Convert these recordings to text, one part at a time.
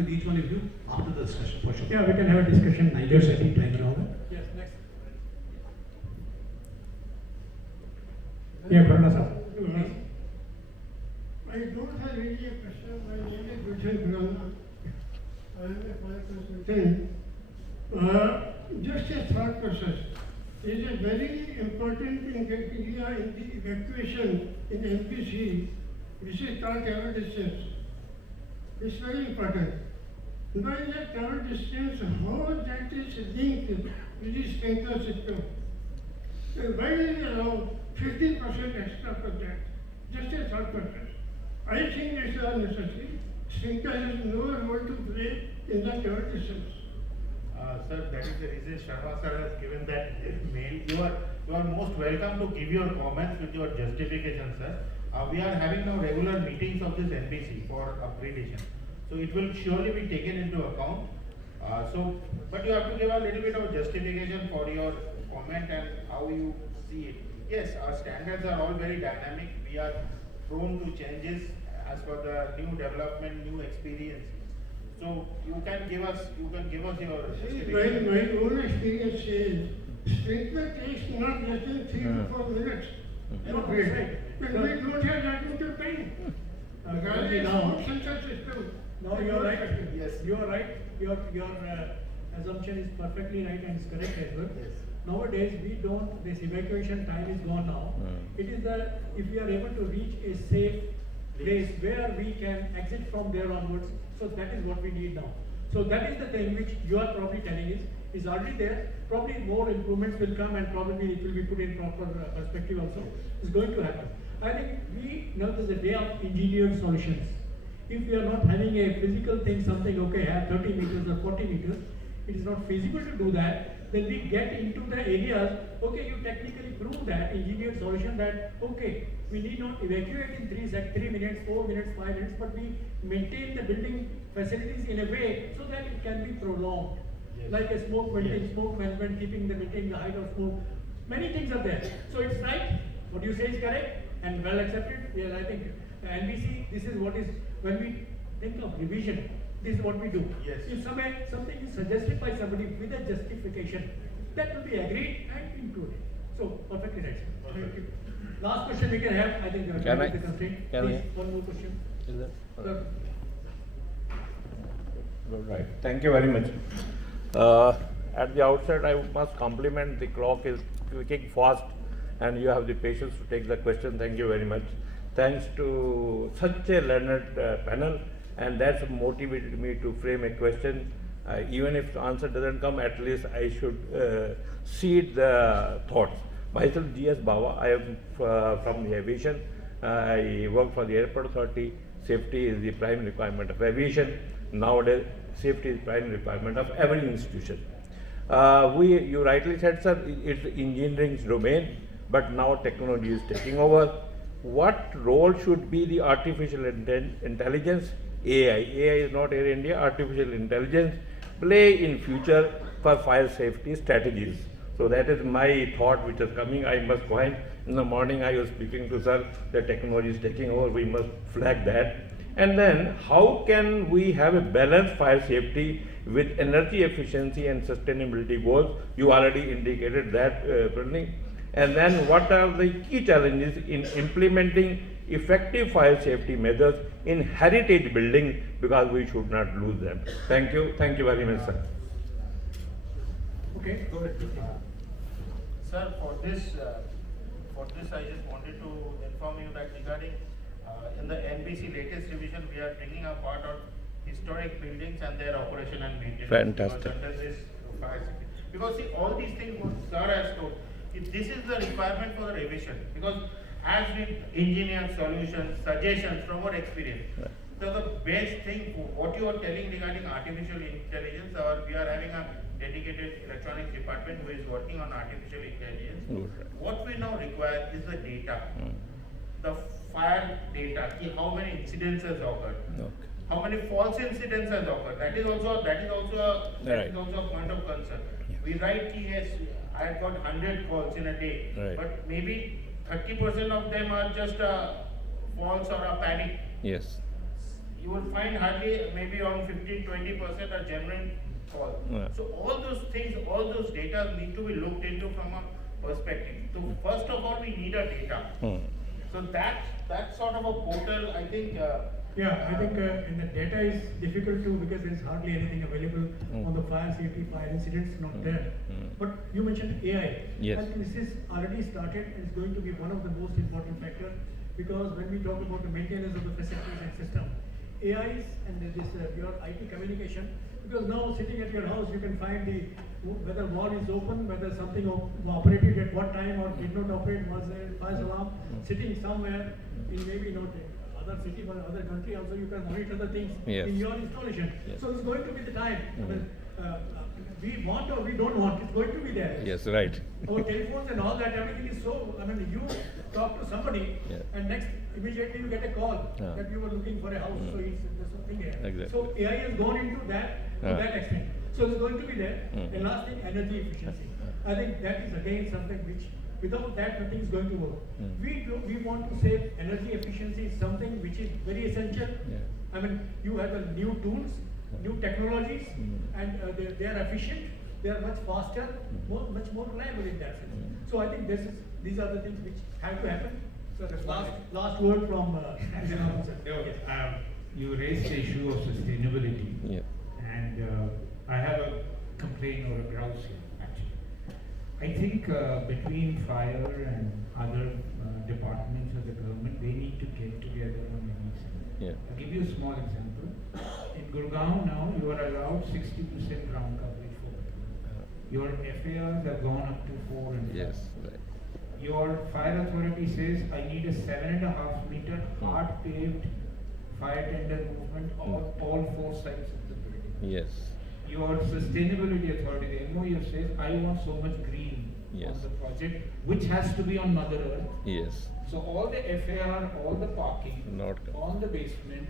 with each one of you after the discussion for sure. Yeah, we can have a discussion. Thank you, sir. Thank you. Yes, next. Yeah, Pranna sir. I don't have really a question. My name is Gulshan Khurana. I am a fire consultant. Just a thought process. It is a very important criteria in the evacuation in NPC, which is called travel distance. It's very important. Now in that travel distance, how that is linked with the sprinkler system? Why do we allow 15% extra for that? Just a thought process. I think it's unnecessary. Sprinkler has no role to play in the travel distance. Sir, that is the reason Sharma sir has given that mail. You are most welcome to give your comments with your justification, sir. We are having now regular meetings of this NBC for upgradation. So it will surely be taken into account. But you have to give a little bit of justification for your comment and how you see it. Yes, our standards are all very dynamic. We are prone to changes as per the new development, new experience. So you can give us your justification. My own experience says sprinkler takes not less than 3 to 4 minutes. Right. But we don't have that much of time. Because it's not sensor system. No, you are right. Yes. You are right. Your assumption is perfectly right and is correct as well. Yes. Nowadays, we don't, this evacuation time is gone now. It is if we are able to reach a safe place where we can exit from there onwards, so that is what we need now. So that is the thing which you are probably telling is already there. Probably more improvements will come and probably it will be put in proper perspective also. It's going to happen. I think we know this is a day of engineered solutions. If we are not having a physical thing, something, okay, have 30 meters or 40 meters, it is not feasible to do that, then we get into the areas, okay, you technically prove that, engineered solution that, okay, we need not evacuate in 3 minutes, 4 minutes, 5 minutes, but we maintain the building facilities in a way so that it can be prolonged. Yes. Like a smoke venting, Yes. smoke management, maintaining the height of smoke. Many things are there. So it's right, what you say is correct and well accepted. Yes, I think the NBC, this is what is, when we think of revision, this is what we do. Yes. If something is suggested by somebody with a justification, that will be agreed and included. So, perfectly right. Perfect. Thank you. Last question we can have, I think we Can have I- the constraint. can I- Please, one more question. Is that? Sir. Right. Thank you very much. At the outset, I must compliment the clock is clicking fast, and you have the patience to take the question. Thank you very much. Thanks to such a learned panel, and that's motivated me to frame a question. Even if the answer doesn't come, at least I should seed the thoughts. Myself, G.S. Bawa, I am from the aviation. I work for the Airport Authority. Safety is the prime requirement of aviation. Nowadays, safety is prime requirement of every institution. You rightly said, sir, it's engineering's domain, but now technology is taking over. What role should be the artificial intelligence, AI? AI is not Air India, artificial intelligence play in future for fire safety strategies. So that is my thought which is coming. I must point. In the morning I was speaking to sir, the technology is taking over, we must flag that. And then how can we have a balanced fire safety with energy efficiency and sustainability goals? You already indicated that, Pranay. And then what are the key challenges in implementing effective fire safety measures in heritage building, because we should not lose them. Thank you very much, sir. Okay, go ahead. Sir, for this I just wanted to inform you that regarding in the NBC latest revision, we are bringing a part on historic buildings and their operation and maintenance. Fantastic. Because under this fire safety. Because see, all these things what sir has told, this is the requirement for the revision. Because as with engineered solutions, suggestions from our experience. Right. So the best thing, what you are telling regarding artificial intelligence, we are having a dedicated electronics department who is working on artificial intelligence. Good. What we now require is the data, the fire data. How many incidents has occurred? Okay. How many false incidents has occurred? That is also a point of concern. Yeah. We write yes, I have got 100 calls in a day, Right. but maybe 30% of them are just a false or a panic. Yes. you will find hardly maybe around 15-20% are genuine call. Yeah. So all those things, all those data need to be looked into from a perspective. So first of all, we need a data. So that sort of a portal, I think. Yeah, I think in the data is difficult to, because there is hardly anything available on the fire safety, fire incidents, not there. But you mentioned AI. Yes. I think this is already started and is going to be one of the most important factors, because when we talk about the maintenance of the facilities and system, AIs and this your IT communication, because now sitting at your house you can find the whether wall is open, whether something operated at what time or did not operate, was there fire alarm sitting somewhere in maybe not other city or other country, also you can monitor the things Yes. in your installation. Yes. So it's going to be the time. I mean, we want or we don't want, it's going to be there. Yes, right. Our telephones and all that, everything is so, I mean, you talk to somebody Yeah. and next immediately you get a call Yeah. that you were looking for a house, so it's there's something here. Exactly. So AI has gone into that to Yeah. that extent. So it's going to be there. Mm. And last thing, energy efficiency. I think that is again something which without that nothing is going to work. Mm. We want to save energy efficiency is something which is very essential. Yeah. I mean, you have the new tools, new technologies, and they are efficient. They are much faster, much more reliable in that sense. So I think these are the things which have to happen. So the last word from Mr. Officer. No, you raised the issue of sustainability, Yeah. and I have a complaint or a grouse here, actually. I think between fire and other departments of the government, they need to get together on many things. Yeah. I'll give you a small example. In Gurgaon now, you are allowed 60% ground coverage for people. Your FARs have gone up to 4 and 5. Yes, right. Your fire authority says, I need a 7.5 meter hard paved fire tender movement on all 4 sides of the building. Yes. Your sustainability authority, the MOU says, I want so much green Yes. on the project, which has to be on Mother Earth. Yes. So all the FAR, all the parking Not com- on the basement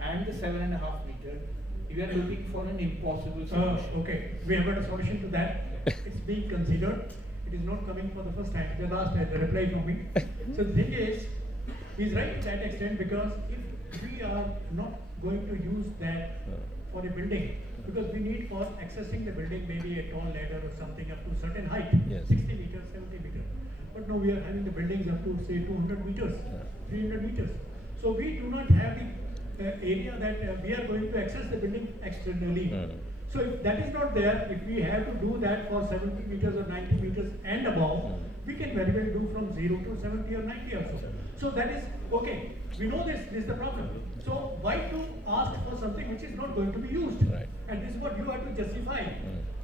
and the 7.5 meter, we are looking for an impossible solution. Okay, we have got a solution to that. It's being considered. It is not coming for the first time. The last time, the reply from me. So the thing is, he's right to that extent, because if we are not going to use that for a building, because we need for accessing the building maybe a tall ladder or something up to a certain height, Yes. 60 meters, 70 meters. But now we are having the buildings up to say 200 meters, 300 meters. So we do not have the area that we are going to access the building externally. So if that is not there, if we have to do that for 70 meters or 90 meters and above, we can very well do from 0 to 70 or 90 also. So that is, okay, we know this is the problem. So why to ask for something which is not going to be used? Right. And this is what you have to justify.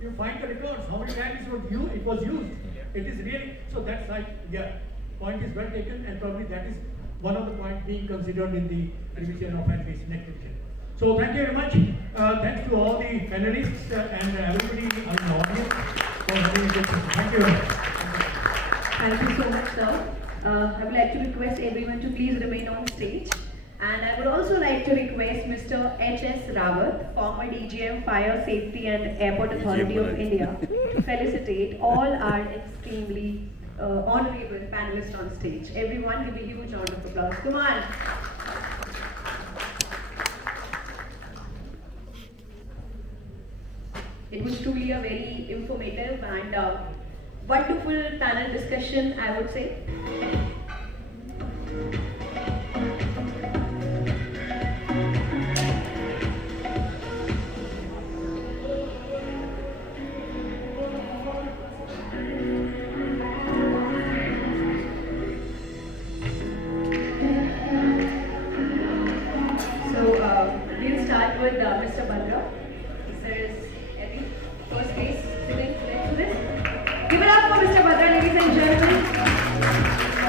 You find the records, how many times it was used. It is really, so that's like, yeah, point is well taken, and probably that is one of the points being considered in the revision of NBC next revision. So thank you very much. Thanks to all the panelists and everybody in the audience for having a good session. Thank you very much. Thank you so much, sir. I would like to request everyone to please remain on stage. And I would also like to request Mr. H.S. Rawat, former DGM Fire Safety and Airport Authority of India, to felicitate all our extremely honorable panelists on stage. Everyone give a huge round of applause. Come on. It was truly a very informative and wonderful panel discussion, I would say. We'll start with Mr. Bhadra. Sir is Eddie, first case, sitting next to this. Give it up for Mr. Bhadra, ladies and gentlemen.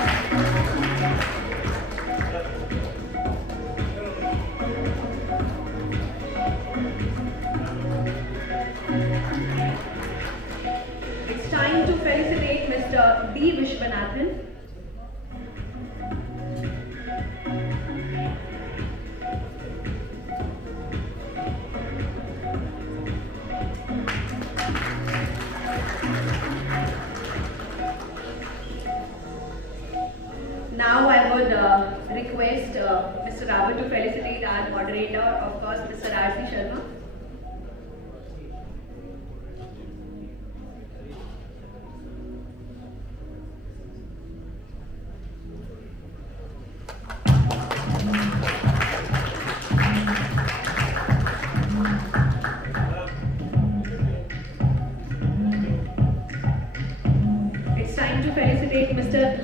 It's time to felicitate Mr. D. Vishwanathan. Now I would request Mr. Rawat to felicitate our moderator,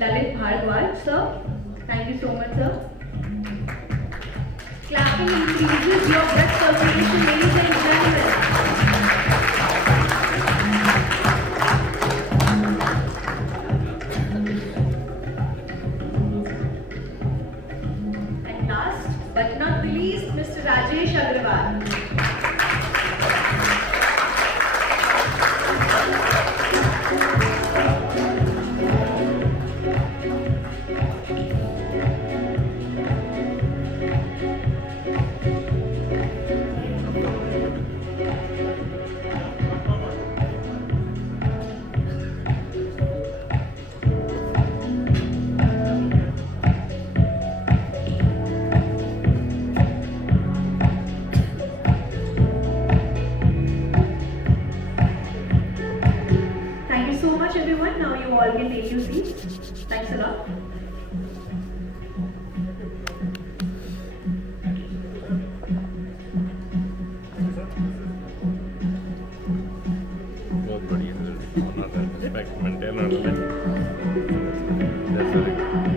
Lalit Bhardwaj. Sir, thank you so much, sir. Clapping increases your blood circulation, ladies and gentlemen. And last but not the least, Mr. Rajesh Agrawal. Thank you so much, everyone. Now you all can take your seats. Thanks a lot. Nobody will honor and respect, maintain our limit. That's very good.